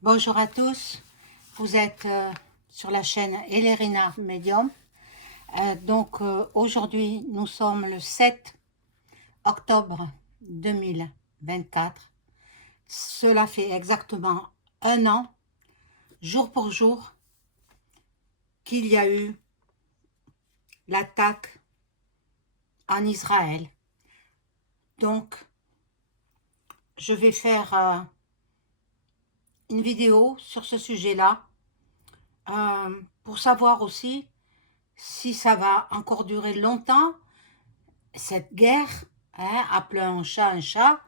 Bonjour à tous, vous êtes sur la chaîne Elerina Medium. Aujourd'hui, nous sommes le 7 octobre 2024. Cela fait exactement un an, jour pour jour, qu'il y a eu l'attaque en Israël. Donc, je vais faire une vidéo sur ce sujet-là pour savoir aussi si ça va encore durer longtemps, cette guerre, hein, appeler un chat,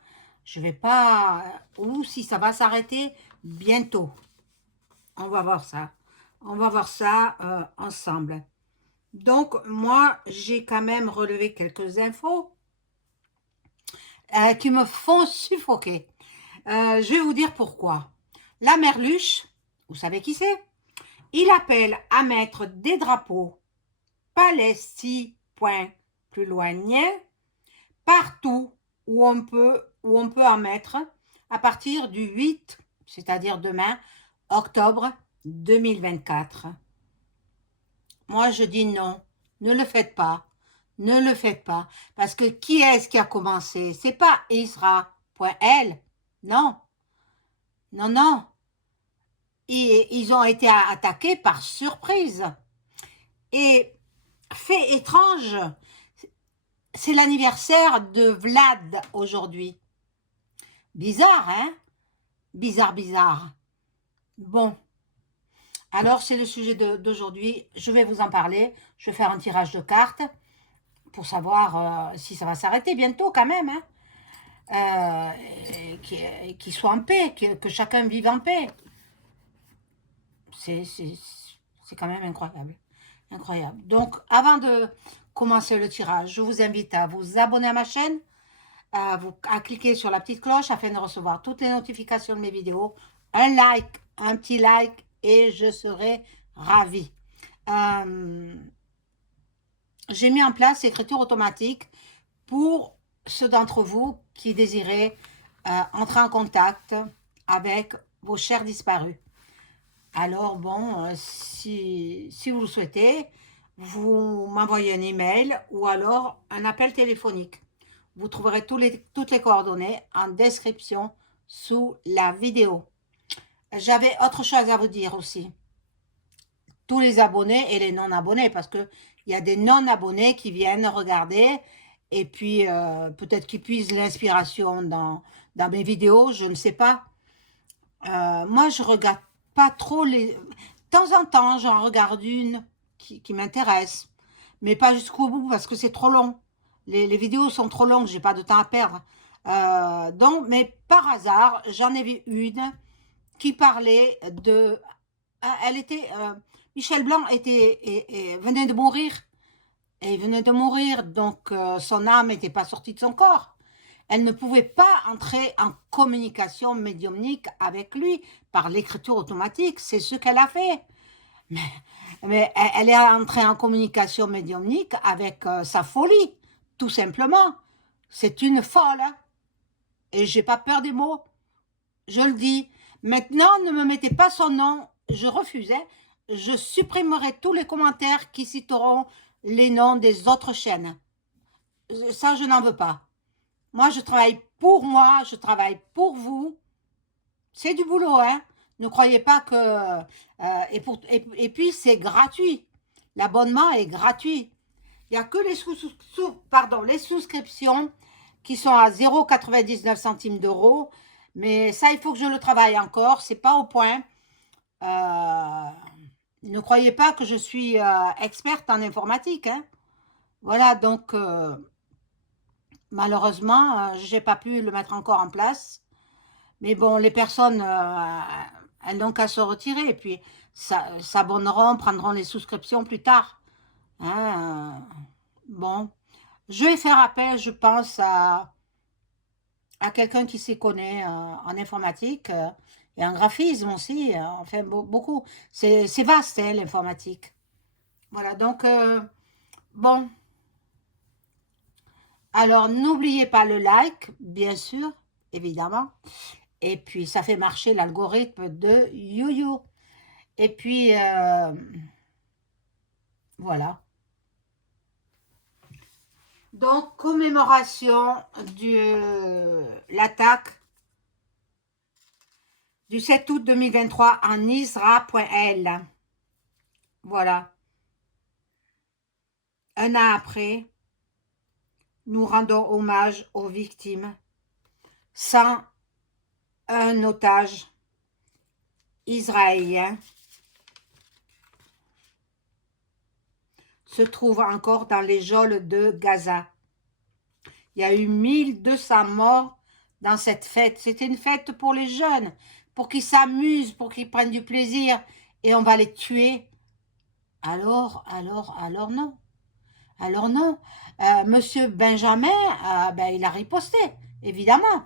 je vais pas, ou si ça va s'arrêter bientôt. On va voir ça. On va voir ça ensemble. Donc, moi, j'ai quand même relevé quelques infos qui me font suffoquer. Je vais vous dire pourquoi. La Merluche, vous savez qui c'est? Il appelle à mettre des drapeaux palestiniens, plus lointain, partout où on peut en mettre à partir du 8, c'est-à-dire demain, octobre 2024. Moi, je dis non, ne le faites pas, ne le faites pas, parce que qui est-ce qui a commencé? C'est pas Isra.L, non, non, non. Ils ont été attaqués par surprise. Et fait étrange, c'est l'anniversaire de Vlad aujourd'hui. Bizarre, hein? Bizarre, bizarre. Bon, alors c'est le sujet d'aujourd'hui. Je vais vous en parler. Je vais faire un tirage de cartes pour savoir si ça va s'arrêter bientôt quand même. Hein? Qu'il soit en paix, que chacun vive en paix. C'est quand même incroyable. Incroyable. Donc, avant de commencer le tirage, je vous invite à vous abonner à ma chaîne, à cliquer sur la petite cloche afin de recevoir toutes les notifications de mes vidéos. Un like, un petit like et je serai ravie. J'ai mis en place l'écriture automatique pour ceux d'entre vous qui désiraient entrer en contact avec vos chers disparus. Alors bon, si vous le souhaitez, vous m'envoyez un email ou alors un appel téléphonique. Vous trouverez toutes les coordonnées en description sous la vidéo. J'avais autre chose à vous dire aussi. Tous les abonnés et les non-abonnés, parce qu'il y a des non-abonnés qui viennent regarder et puis peut-être qu'ils puisent l'inspiration dans mes vidéos, je ne sais pas. Moi, je regarde pas trop les... De temps en temps, j'en regarde une qui m'intéresse, mais pas jusqu'au bout parce que c'est trop long. Les vidéos sont trop longues, j'ai pas de temps à perdre. Donc, mais par hasard, j'en ai vu une qui parlait de... Elle était... Michel Blanc venait de mourir. Et il venait de mourir, donc son âme n'était pas sortie de son corps. Elle ne pouvait pas entrer en communication médiumnique avec lui par l'écriture automatique. C'est ce qu'elle a fait. Mais elle est entrée en communication médiumnique avec sa folie, tout simplement. C'est une folle. Hein. Et j'ai pas peur des mots. Je le dis. Maintenant, ne me mettez pas son nom. Je refuse. Hein. Je supprimerai tous les commentaires qui citeront les noms des autres chaînes. Ça, je n'en veux pas. Moi, je travaille pour moi, je travaille pour vous. C'est du boulot, hein. Ne croyez pas que... et puis, c'est gratuit. L'abonnement est gratuit. Il n'y a que les souscriptions qui sont à 0,99 centimes d'euros. Mais ça, il faut que je le travaille encore. C'est pas au point. Ne croyez pas que je suis experte en informatique. Hein. Voilà, donc... malheureusement, je n'ai pas pu le mettre encore en place. Mais bon, les personnes, elles n'ont qu'à se retirer et puis s'abonneront, prendront les souscriptions plus tard. Hein, bon, je vais faire appel, je pense, à quelqu'un qui s'y connaît en informatique et en graphisme aussi. Enfin, beaucoup. C'est vaste, hein, l'informatique. Voilà, donc, bon. Alors, n'oubliez pas le like, bien sûr, évidemment. Et puis, ça fait marcher l'algorithme de YouYou. Et puis, voilà. Donc, commémoration de l'attaque du 7 août 2023 en Isra.L. Voilà. Un an après, nous rendons hommage aux victimes sans un otage israélien se trouve encore dans les geôles de Gaza. Il y a eu 1200 morts dans cette fête. C'était une fête pour les jeunes, pour qu'ils s'amusent, pour qu'ils prennent du plaisir, et on va les tuer. Alors non. Alors non. Monsieur Benjamin, ben, il a riposté, évidemment.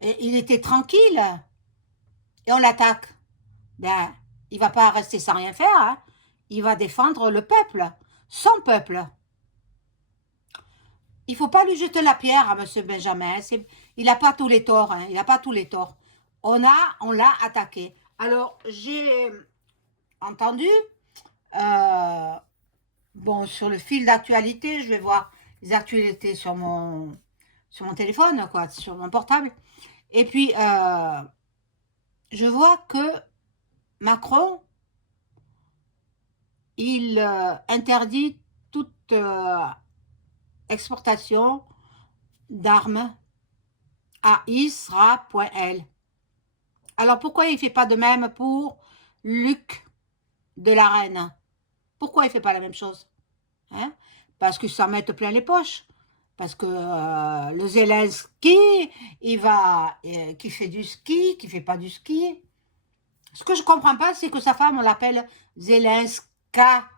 Et il était tranquille. Et on l'attaque. Ben, il va pas rester sans rien faire. Hein. Il va défendre le peuple, son peuple. Il faut pas lui jeter la pierre à monsieur Benjamin. Il n'a pas tous les torts. Hein. Il n'a pas tous les torts. On l'a attaqué. Alors, j'ai entendu, bon, sur le fil d'actualité, je vais voir les actualités sur mon téléphone, quoi, sur mon portable. Et puis, je vois que Macron, il interdit toute exportation d'armes à Isra.L. Alors, pourquoi il ne fait pas de même pour Luc de la Reine? Pourquoi il ne fait pas la même chose? Hein? Parce que ça met plein les poches. Parce que le Zelensky, qui fait du ski, qui fait pas du ski. Ce que je comprends pas, c'est que sa femme, on l'appelle Zelenska.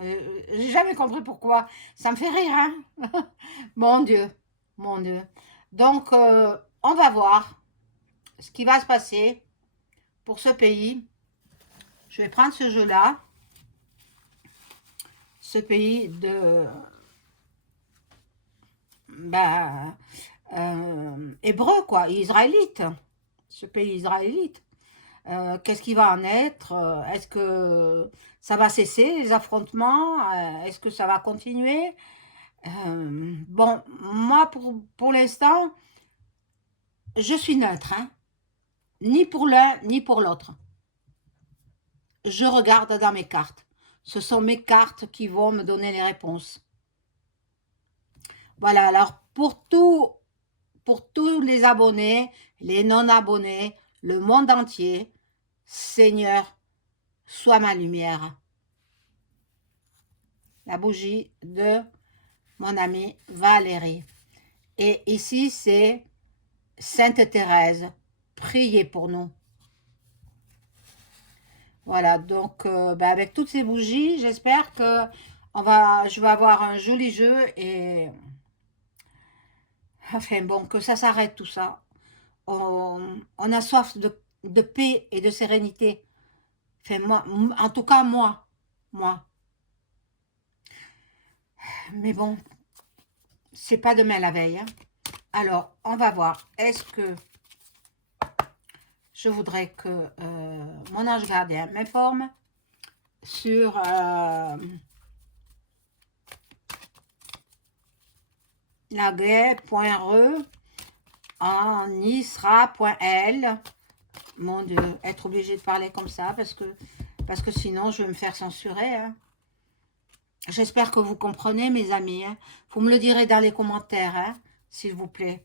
J'ai jamais compris pourquoi. Ça me fait rire, hein? Mon Dieu, mon Dieu. Donc, on va voir ce qui va se passer pour ce pays. Je vais prendre ce jeu-là. Ce pays de... Ben, hébreu, quoi, israélite. Ce pays israélite. Qu'est-ce qui va en être? Est-ce que ça va cesser, les affrontements? Est-ce que ça va continuer? Bon, moi, pour l'instant, je suis neutre, hein? Ni pour l'un, ni pour l'autre. Je regarde dans mes cartes. Ce sont mes cartes qui vont me donner les réponses. Voilà, alors pour tous les abonnés, les non-abonnés, le monde entier, Seigneur, sois ma lumière. La bougie de mon amie Valérie. Et ici, c'est Sainte Thérèse. Priez pour nous. Voilà, donc ben avec toutes ces bougies, j'espère que je vais avoir un joli jeu et... Enfin bon, que ça s'arrête tout ça. On a soif de paix et de sérénité. Enfin, moi, en tout cas, moi. Mais bon, c'est pas demain la veille. Hein. Alors, on va voir. Est-ce que je voudrais que mon ange gardien m'informe sur la guerre.re en Isra.L. Mon Dieu, être obligé de parler comme ça parce que sinon je vais me faire censurer. Hein. J'espère que vous comprenez, mes amis. Hein. Vous me le direz dans les commentaires, hein, s'il vous plaît.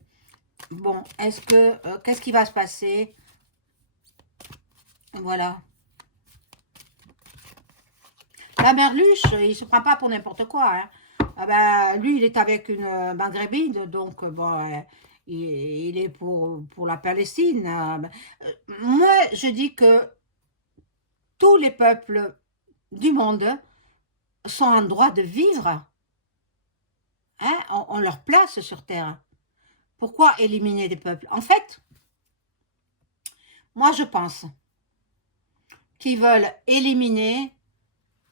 Bon, qu'est-ce qui va se passer? Voilà. La merluche, il se prend pas pour n'importe quoi. Hein. Ah ben, lui, il est avec une maghrébine, donc bon, il est pour la Palestine. Moi, je dis que tous les peuples du monde sont en droit de vivre. Hein, on leur place sur terre. Pourquoi éliminer des peuples? En fait, moi, je pense qu'ils veulent éliminer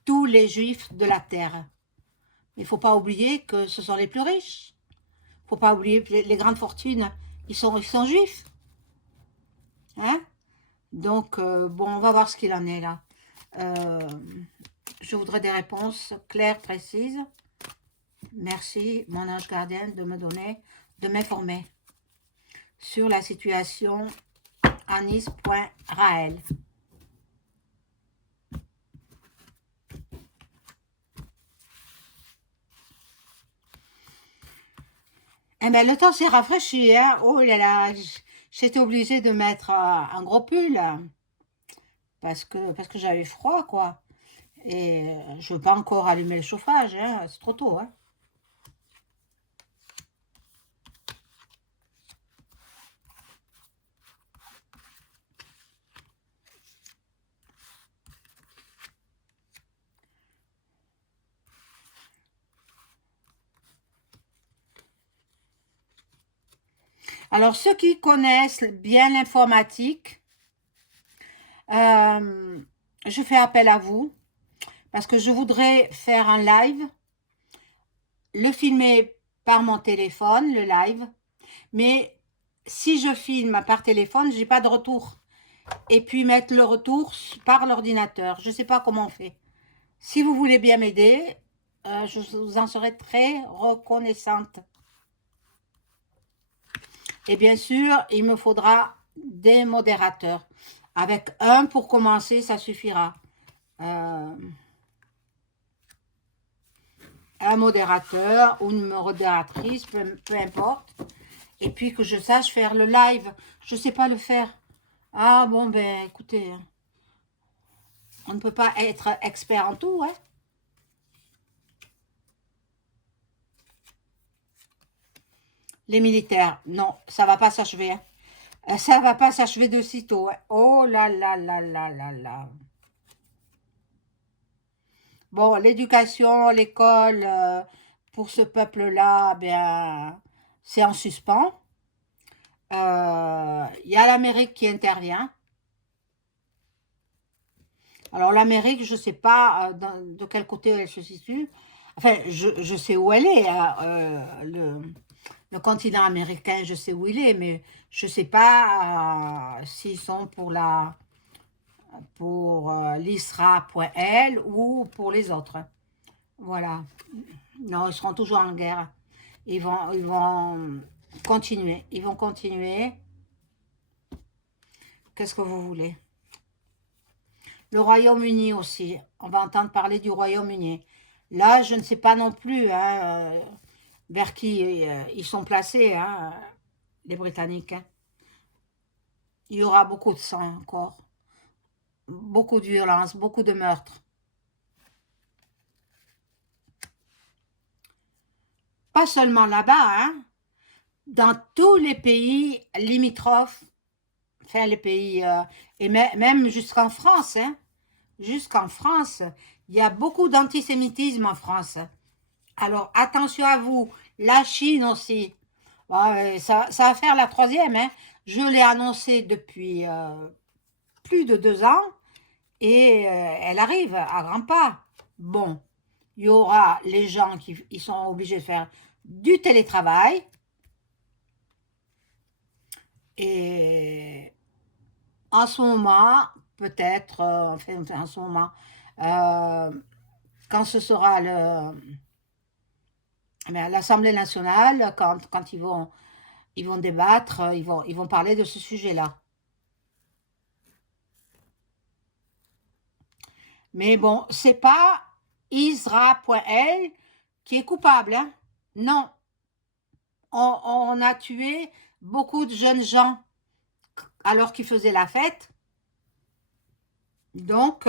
tous les juifs de la terre. Mais il ne faut pas oublier que ce sont les plus riches. Il ne faut pas oublier que les grandes fortunes, ils sont juifs. Hein? Donc, bon, on va voir ce qu'il en est là. Euh, je voudrais des réponses claires, précises. Merci, mon ange gardien, de me donner, de m'informer sur la situation Anis.Raël. Eh bien, le temps s'est rafraîchi, hein. Oh là là, j'étais obligée de mettre un gros pull parce que j'avais froid, quoi. Et je veux pas encore allumer le chauffage, hein. C'est trop tôt, hein. Alors, ceux qui connaissent bien l'informatique, je fais appel à vous parce que je voudrais faire un live, le filmer par mon téléphone, le live, mais si je filme par téléphone, j'ai pas de retour. Et puis mettre le retour par l'ordinateur. Je ne sais pas comment on fait. Si vous voulez bien m'aider, je vous en serai très reconnaissante. Et bien sûr, il me faudra des modérateurs. Avec un pour commencer, ça suffira. Un modérateur ou une modératrice, peu importe. Et puis que je sache faire le live. Je ne sais pas le faire. Ah bon, ben écoutez, on ne peut pas être expert en tout, hein. Les militaires, non, ça va pas s'achever, hein. Ça va pas s'achever de sitôt, hein. Oh là là là là là là. Bon, l'éducation, l'école, pour ce peuple-là, bien, c'est en suspens. Il y a l'Amérique qui intervient. Alors l'Amérique, je ne sais pas de quel côté elle se situe. Enfin, je sais où elle est, hein, le continent américain, je sais où il est, mais je ne sais pas s'ils sont pour l'ISRA.L ou pour les autres. Voilà. Non, ils seront toujours en guerre. Ils vont continuer. Ils vont continuer. Qu'est-ce que vous voulez? Le Royaume-Uni aussi. On va entendre parler du Royaume-Uni. Là, je ne sais pas non plus, hein, vers qui ils sont placés, hein, les Britanniques, hein. Il y aura beaucoup de sang encore. Beaucoup de violence, beaucoup de meurtres. Pas seulement là-bas, hein, dans tous les pays limitrophes, enfin les pays, et même jusqu'en France, hein, jusqu'en France, il y a beaucoup d'antisémitisme en France. Alors attention à vous, la Chine aussi. Ouais, ça va faire la troisième, hein. Je l'ai annoncé depuis plus de 2 ans et elle arrive à grands pas. Bon, il y aura les gens qui ils sont obligés de faire du télétravail et en ce moment, peut-être, enfin, en ce moment, euh, quand ce sera l'Assemblée nationale, quand ils vont débattre, ils vont parler de ce sujet-là. Mais bon, c'est pas Isra.L qui est coupable, hein. Non, on a tué beaucoup de jeunes gens alors qu'ils faisaient la fête. Donc,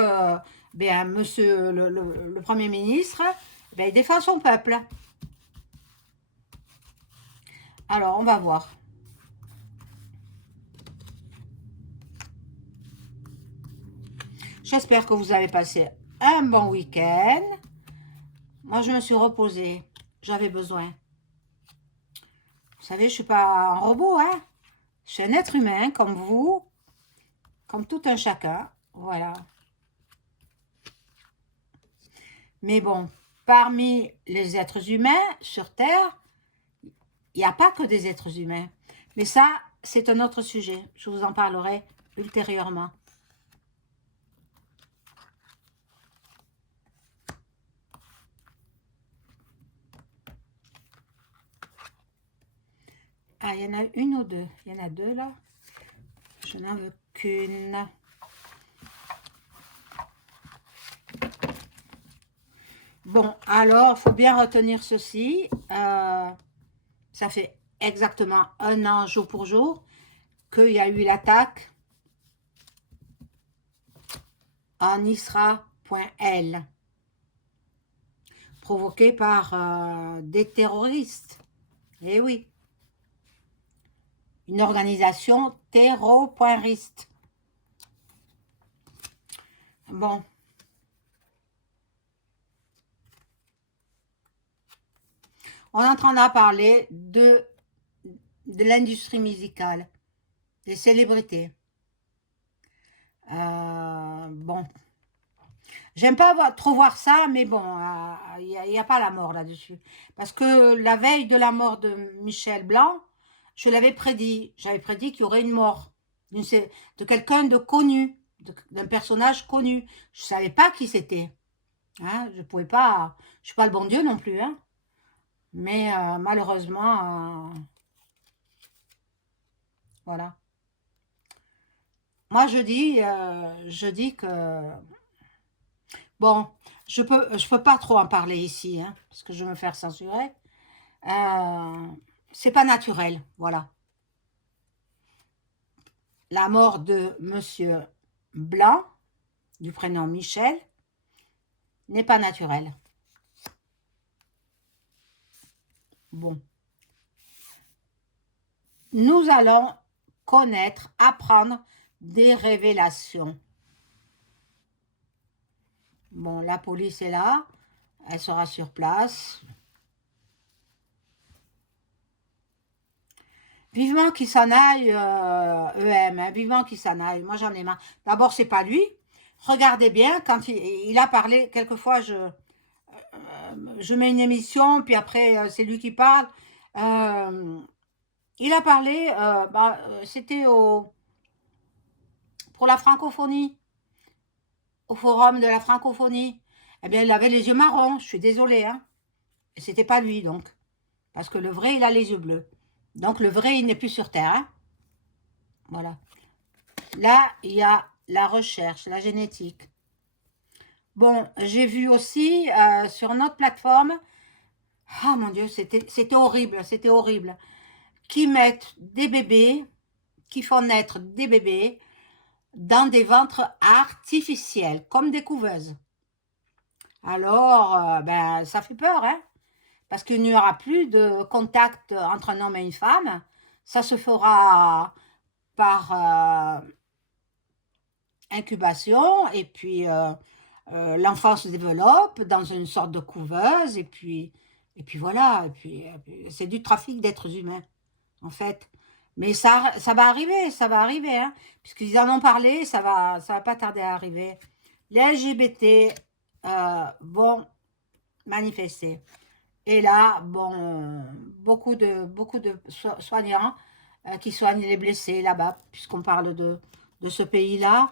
ben, monsieur le Premier ministre, ben, il défend son peuple. Alors, on va voir. J'espère que vous avez passé un bon week-end. Moi, je me suis reposée. J'avais besoin. Vous savez, je ne suis pas un robot, hein. Je suis un être humain comme vous, comme tout un chacun. Voilà. Mais bon, parmi les êtres humains sur Terre, il n'y a pas que des êtres humains. Mais ça, c'est un autre sujet. Je vous en parlerai ultérieurement. Ah, il y en a une ou deux. Il y en a deux là. Je n'en veux qu'une. Bon, alors, il faut bien retenir ceci. Ça fait exactement 1 an, jour pour jour, qu'il y a eu l'attaque en Isra.L, provoquée par des terroristes. Eh oui, une organisation terroriste. Bon. On est en train de parler de l'industrie musicale, des célébrités. Bon, j'aime pas trop voir ça, mais bon, il n'y a pas la mort là-dessus. Parce que la veille de la mort de Michel Blanc, je l'avais prédit. J'avais prédit qu'il y aurait une mort de quelqu'un de connu, d'un personnage connu. Je ne savais pas qui c'était. Hein, je pouvais pas. Je suis pas le bon Dieu non plus. Hein, mais malheureusement, voilà. Moi, je dis que bon, je peux pas trop en parler ici, hein, parce que je vais me faire censurer. C'est pas naturel, voilà. La mort de Monsieur Blanc, du prénom Michel, n'est pas naturelle. Bon. Nous allons connaître, apprendre des révélations. Bon, la police est là, elle sera sur place. Vivement qu'il s'en aille, EM, hein, vivement qu'il s'en aille. Moi, j'en ai marre. D'abord, c'est pas lui. Regardez bien, quand il a parlé, quelquefois, je mets une émission, puis après, c'est lui qui parle. Il a parlé, c'était pour la francophonie, au forum de la francophonie. Eh bien, il avait les yeux marrons, je suis désolée. Hein. Et c'était pas lui, donc. Parce que le vrai, il a les yeux bleus. Donc, le vrai, il n'est plus sur Terre. Hein. Voilà. Là, il y a la recherche, la génétique. Bon, j'ai vu aussi sur notre plateforme, ah mon Dieu, c'était horrible, c'était horrible, qui mettent des bébés, qui font naître des bébés dans des ventres artificiels, comme des couveuses. Alors, ben, ça fait peur, hein, parce qu'il n'y aura plus de contact entre un homme et une femme. Ça se fera par incubation, et puis l'enfant se développe dans une sorte de couveuse, et puis voilà, et puis c'est du trafic d'êtres humains, en fait. Mais ça va arriver, hein, puisqu'ils en ont parlé, ça va pas tarder à arriver. Les LGBT vont manifester. Et là, bon, beaucoup de soignants qui soignent les blessés là-bas, puisqu'on parle de ce pays-là.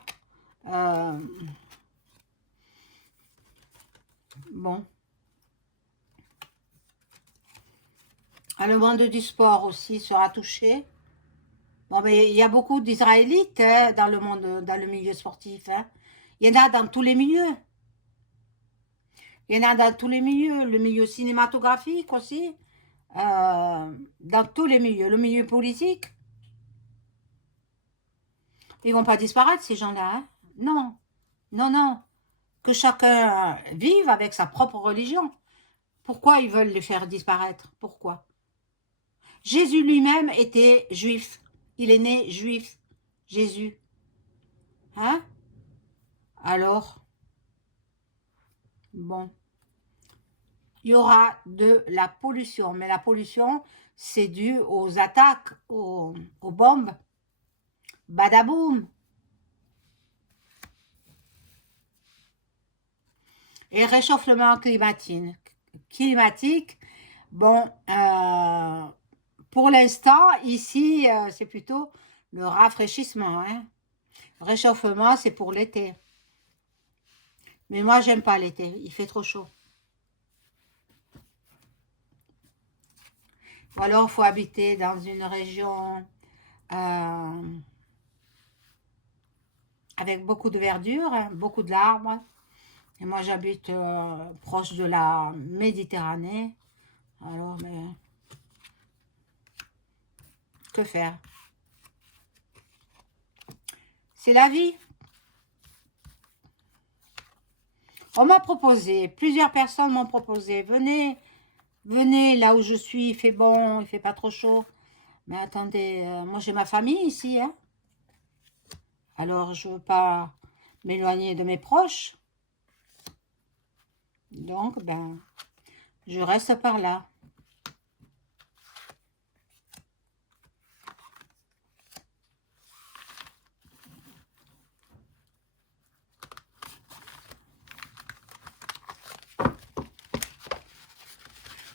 Bon. Ah, le monde du sport aussi sera touché. Bon, mais il y a beaucoup d'Israélites hein, dans le monde, dans le milieu sportif. Hein. Il y en a dans tous les milieux. Il y en a dans tous les milieux. Le milieu cinématographique aussi. Dans tous les milieux. Le milieu politique. Ils vont pas disparaître, ces gens-là. Hein. Non. Non, non. Que chacun vive avec sa propre religion. Pourquoi ils veulent les faire disparaître? Pourquoi? Jésus lui-même était juif. Il est né juif. Jésus. Hein? Alors, bon. Il y aura de la pollution. Mais la pollution, c'est dû aux attaques, aux bombes. Badaboum. Et réchauffement climatique. Bon, pour l'instant, ici, c'est plutôt le rafraîchissement. Hein. Réchauffement, c'est pour l'été. Mais moi, j'aime pas l'été. Il fait trop chaud. Ou alors, il faut habiter dans une région avec beaucoup de verdure, hein, beaucoup d'arbres. Et moi, j'habite proche de la Méditerranée. Alors, mais que faire? C'est la vie. On m'a proposé, plusieurs personnes m'ont proposé, venez, venez là où je suis, il fait bon, il fait pas trop chaud. Mais attendez, moi j'ai ma famille ici, hein. Alors je veux pas m'éloigner de mes proches. Donc, ben, je reste par là.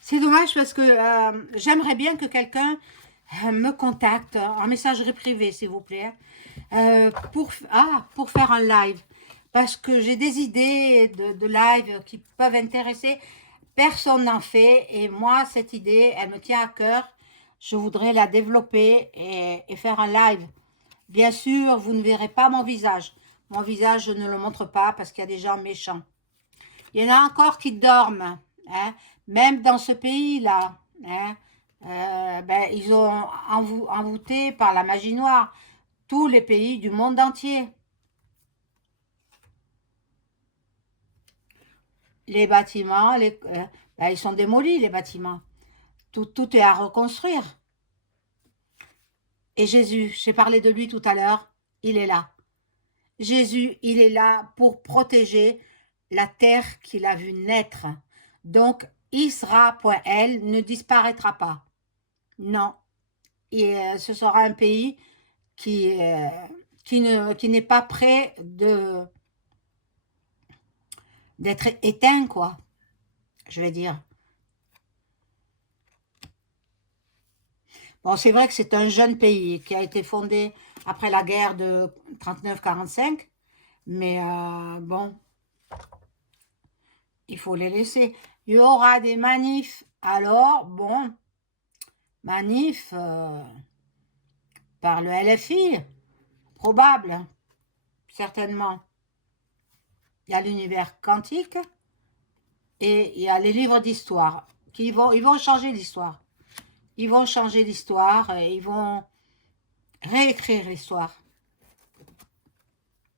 C'est dommage parce que j'aimerais bien que quelqu'un me contacte en messagerie privée, s'il vous plaît, pour faire un live. Parce que j'ai des idées de live qui peuvent intéresser. Personne n'en fait. Et moi, cette idée, elle me tient à cœur. Je voudrais la développer et faire un live. Bien sûr, vous ne verrez pas mon visage. Mon visage, je ne le montre pas parce qu'il y a des gens méchants. Il y en a encore qui dorment, hein, même dans ce pays-là. Hein, ben, ils ont envoûté par la magie noire tous les pays du monde entier. Les bâtiments, ben, ils sont démolis, les bâtiments. Tout est à reconstruire. Et Jésus, j'ai parlé de lui tout à l'heure, il est là. Jésus, il est là pour protéger la terre qu'il a vue naître. Donc, Isra.L ne disparaîtra pas. Non. Et ce sera un pays qui n'est pas prêt d'être éteint, quoi. Je vais dire. Bon, c'est vrai que c'est un jeune pays qui a été fondé après la guerre de 39-45, mais bon, il faut les laisser. Il y aura des manifs, alors, bon, manifs par le LFI, probable, certainement. Il y a l'univers quantique et il y a les livres d'histoire ils vont changer l'histoire. Ils vont changer l'histoire et ils vont réécrire l'histoire.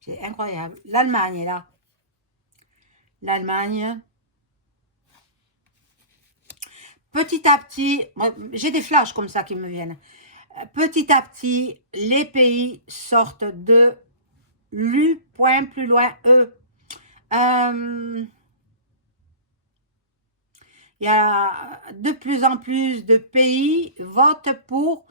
C'est incroyable. L'Allemagne est là. L'Allemagne. Petit à petit, j'ai des flashs comme ça qui me viennent. Petit à petit, les pays sortent de l'U, point plus loin, E. Il y a de plus en plus de pays votent pour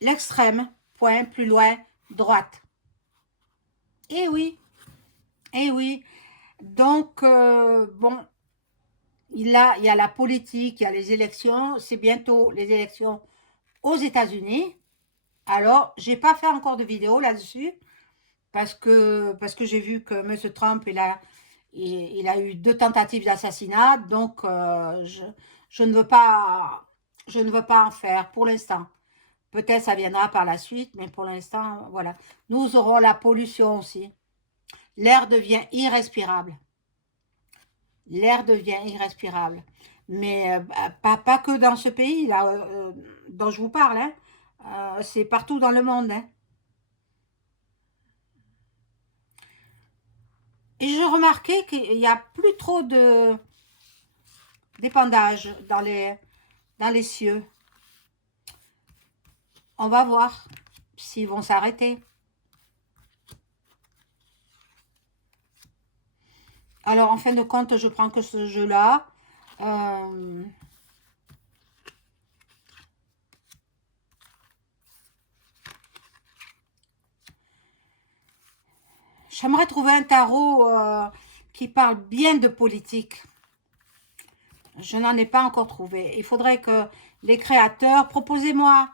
l'extrême, point plus loin, droite. Eh oui, eh oui. Donc, bon, il y a la politique, il y a les élections. C'est bientôt les élections aux États-Unis. Alors, j'ai pas fait encore de vidéo là-dessus parce que j'ai vu que M. Trump, il a eu 2 tentatives d'assassinat. Donc, je ne veux pas, je ne veux pas en faire pour l'instant. Peut-être ça viendra par la suite, mais pour l'instant, voilà. Nous aurons la pollution aussi. L'air devient irrespirable. L'air devient irrespirable. Mais pas que dans ce pays-là dont je vous parle. Hein. C'est partout dans le monde. Hein. Et je remarquais qu'il n'y a plus trop d'épandage dans les cieux. On va voir s'ils vont s'arrêter. Alors, en fin de compte, je prends que ce jeu-là. J'aimerais trouver un tarot qui parle bien de politique. Je n'en ai pas encore trouvé. Il faudrait que les créateurs, proposez-moi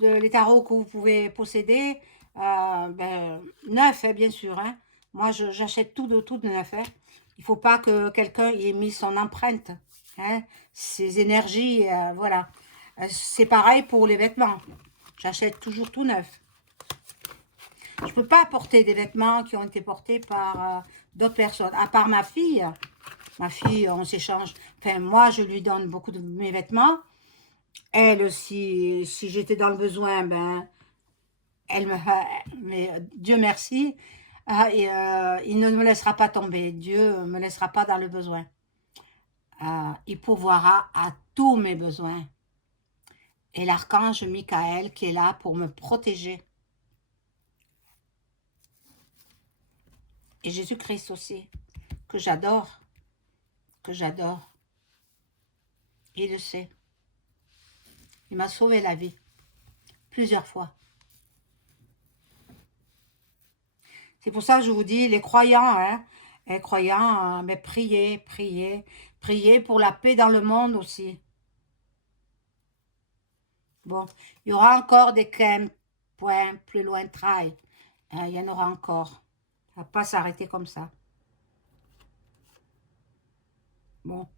les tarots que vous pouvez posséder, ben, neuf, hein, bien sûr. Hein. Moi, j'achète tout de neuf. Hein. Il ne faut pas que quelqu'un y ait mis son empreinte. Hein. Ses énergies, voilà. C'est pareil pour les vêtements. J'achète toujours tout neuf. Je ne peux pas porter des vêtements qui ont été portés par d'autres personnes. À part ma fille. Ma fille, on s'échange. Enfin, moi, je lui donne beaucoup de mes vêtements. Elle, si j'étais dans le besoin, ben, elle me... Mais Dieu merci, il ne me laissera pas tomber. Dieu ne me laissera pas dans le besoin. Il pourvoira à tous mes besoins. Et l'archange Michael qui est là pour me protéger. Et Jésus-Christ aussi, que j'adore. Que j'adore. Il le sait. Il m'a sauvé la vie. Plusieurs fois. C'est pour ça que je vous dis, les croyants, hein, les croyants, mais priez, priez, priez pour la paix dans le monde aussi. Bon, il y aura encore des points plus loin de trail. Il y en aura encore. Ça ne va pas s'arrêter comme ça. Bon.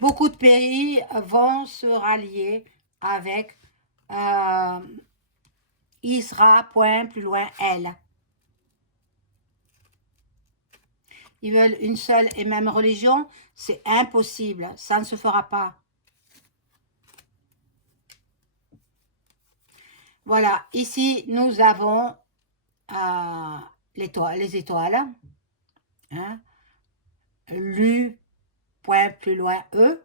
Beaucoup de pays vont se rallier avec Isra, point plus loin, elle. Ils veulent une seule et même religion, c'est impossible, ça ne se fera pas. Voilà, ici nous avons les étoiles, hein, l'U, point plus loin, E,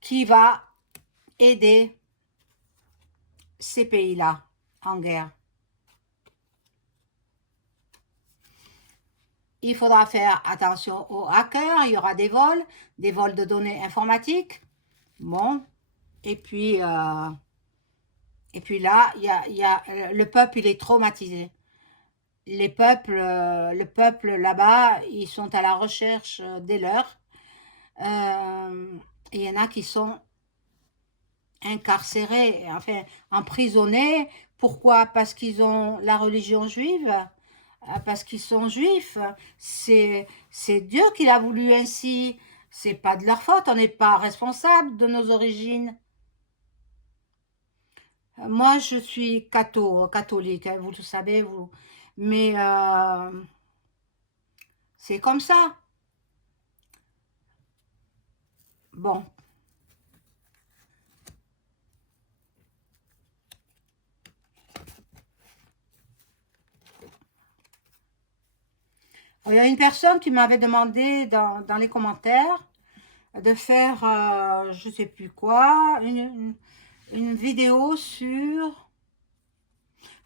qui va aider ces pays-là en guerre. Il faudra faire attention aux hackers, il y aura des vols de données informatiques. Bon, et puis là, le peuple, il est traumatisé. Le peuple là-bas, ils sont à la recherche des leurs. Il y en a qui sont incarcérés, enfin emprisonnés. Pourquoi? Parce qu'ils ont la religion juive, parce qu'ils sont juifs. C'est Dieu qui l'a voulu ainsi. C'est pas de leur faute, on n'est pas responsable de nos origines. Moi, je suis catholique, hein, vous le savez, vous. Mais c'est comme ça. Bon. Il y a une personne qui m'avait demandé dans les commentaires de faire, je sais plus quoi, une vidéo sur...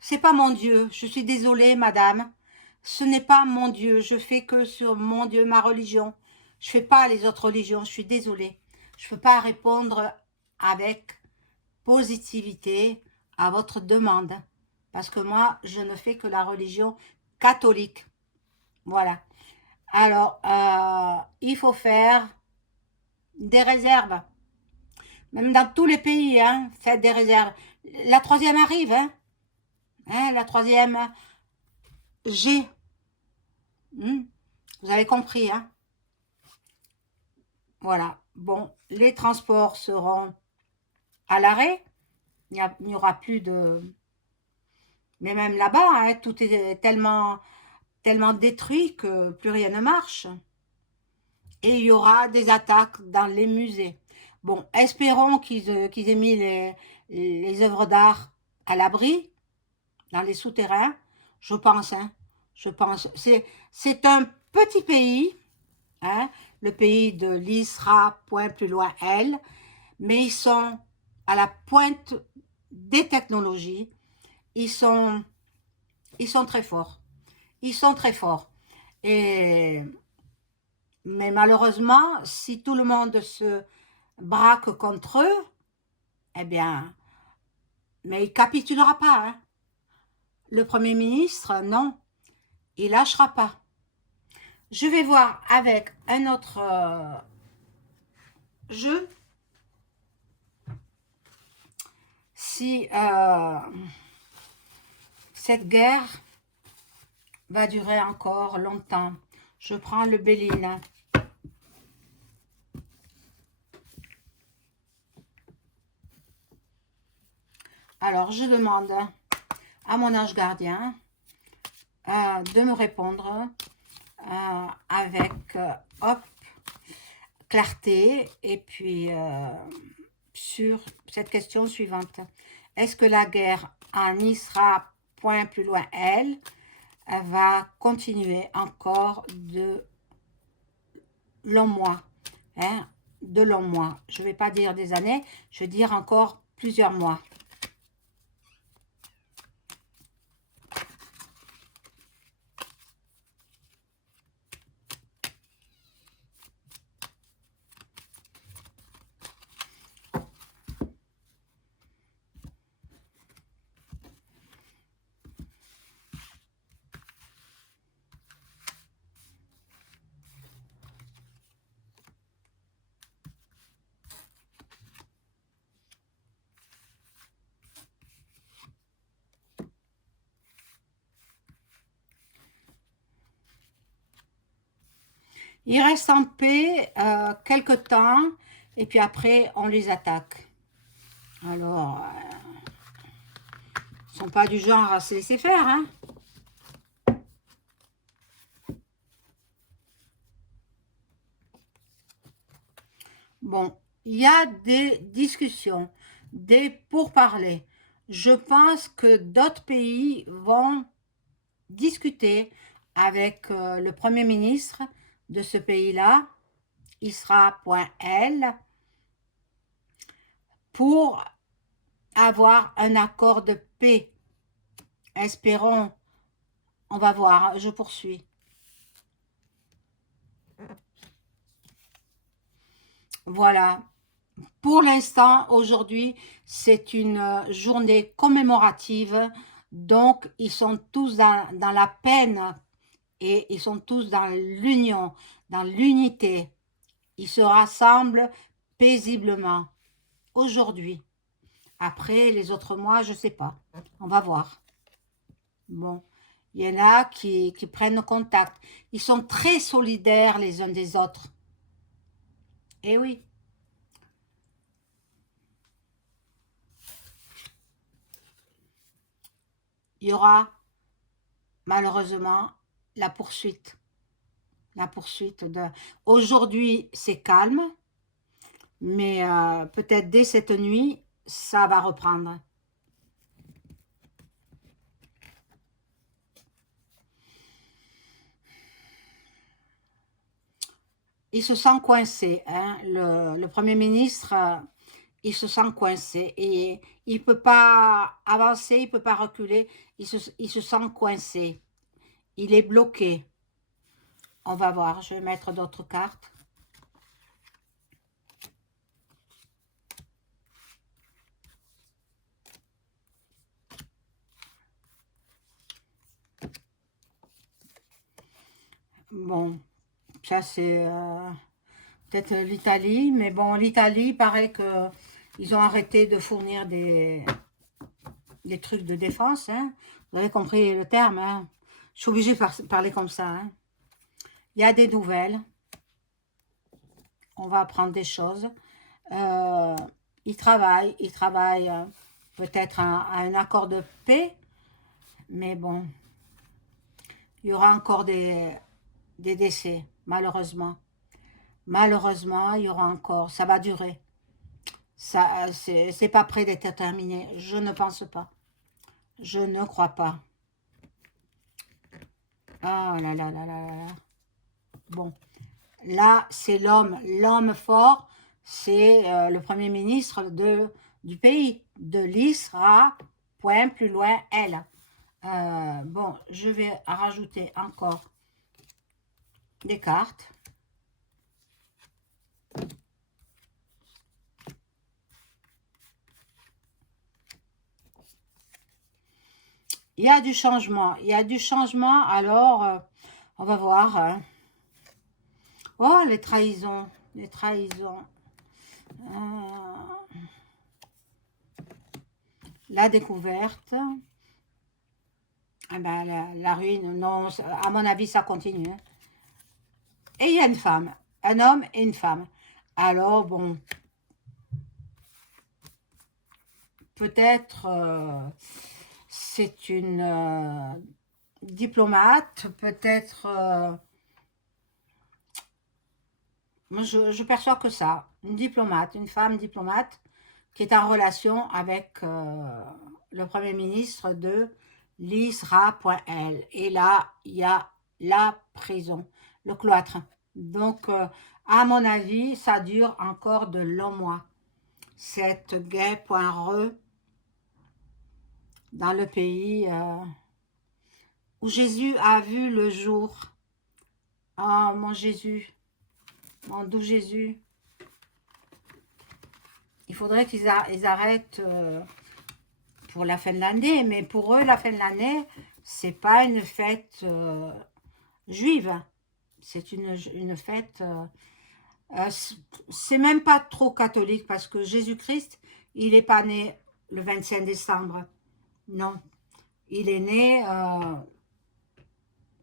C'est pas mon Dieu, je suis désolée madame, ce n'est pas mon Dieu, je fais que sur mon Dieu, ma religion. Je fais pas les autres religions, je suis désolée. Je peux pas répondre avec positivité à votre demande. Parce que moi, je ne fais que la religion catholique. Voilà. Alors, il faut faire des réserves. Même dans tous les pays, hein, faites des réserves. La troisième arrive, hein. La troisième G. Vous avez compris, hein. Voilà. Bon, les transports seront à l'arrêt. Il n'y aura plus de... Mais même là-bas, hein, tout est tellement détruit que plus rien ne marche. Et il y aura des attaques dans les musées. Bon, espérons qu'ils aient mis les œuvres d'art à l'abri, dans les souterrains. Je pense, hein. Je pense. C'est un petit pays, hein, le pays de l'Isra, point plus loin, elle, mais ils sont à la pointe des technologies. Ils sont très forts. Ils sont très forts. Mais malheureusement, si tout le monde se braque contre eux, eh bien, mais il ne capitulera pas. Hein. Le Premier ministre, non, il lâchera pas. Je vais voir avec un autre jeu si cette guerre va durer encore longtemps. Je prends le Béline. Alors, je demande à mon ange gardien de me répondre avec hop, clarté et puis sur cette question suivante. Est-ce que la guerre en Israël, point plus loin, elle va continuer encore de longs mois, hein, de longs mois. Je ne vais pas dire des années, je vais dire encore plusieurs mois. Ils restent en paix quelque temps et puis après on les attaque. Alors, ils ne sont pas du genre à se laisser faire, hein. Bon, il y a des discussions, des pourparlers. Je pense que d'autres pays vont discuter avec le Premier ministre de ce pays-là, Isra.L, pour avoir un accord de paix. Espérons, on va voir, je poursuis. Voilà. Pour l'instant, aujourd'hui, c'est une journée commémorative. Donc, ils sont tous dans la peine et ils sont tous dans l'union, dans l'unité. Ils se rassemblent paisiblement aujourd'hui. Après, les autres mois, je ne sais pas. On va voir. Bon, il y en a qui prennent contact. Ils sont très solidaires les uns des autres. Eh oui. Il y aura malheureusement la poursuite. La poursuite de... Aujourd'hui, c'est calme, mais peut-être dès cette nuit, ça va reprendre. Il se sent coincé, hein, le Premier ministre, il se sent coincé et il ne peut pas avancer, il ne peut pas reculer, il se sent coincé. Il est bloqué. On va voir, je vais mettre d'autres cartes. Bon, ça c'est peut-être l'Italie, mais bon, l'Italie, paraît que ils ont arrêté de fournir des trucs de défense, hein. Vous avez compris le terme, hein. Je suis obligée de parler comme ça, hein. Il y a des nouvelles. On va apprendre des choses. Ils travaillent peut-être à un accord de paix, mais bon, il y aura encore des décès, malheureusement. Malheureusement, il y aura encore, ça va durer. Ça, c'est pas prêt d'être terminé. Je ne pense pas. Je ne crois pas. Ah là là là là là. Bon, là, c'est l'homme fort, c'est le Premier ministre du pays, de l'Isra, point plus loin, elle. Bon, je vais rajouter encore des cartes. Il y a du changement. Il y a du changement. Alors, on va voir. Hein. Oh, les trahisons. Les trahisons. la découverte. Eh ben, la ruine, non, à mon avis, ça continue. Hein. Et il y a une femme, un homme et une femme. Alors, bon, peut-être c'est une diplomate, peut-être... moi, je perçois que ça. Une diplomate, une femme diplomate qui est en relation avec le Premier ministre de l'ISRA.L. Et là, il y a la prison, le cloître. Donc, à mon avis, ça dure encore de longs mois. Cette guerre.re dans le pays où Jésus a vu le jour. Oh, mon Jésus, mon doux Jésus. Il faudrait qu'ils arrêtent pour la fin de l'année, mais pour eux, la fin de l'année, c'est pas une fête juive. C'est une fête... c'est même pas trop catholique, parce que Jésus-Christ, il n'est pas né le 25 décembre. Non. Il est né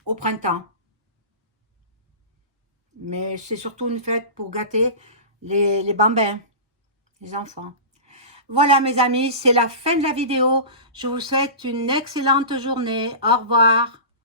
au printemps. Mais c'est surtout une fête pour gâter les bambins, les enfants. Voilà mes amis, c'est la fin de la vidéo. Je vous souhaite une excellente journée. Au revoir.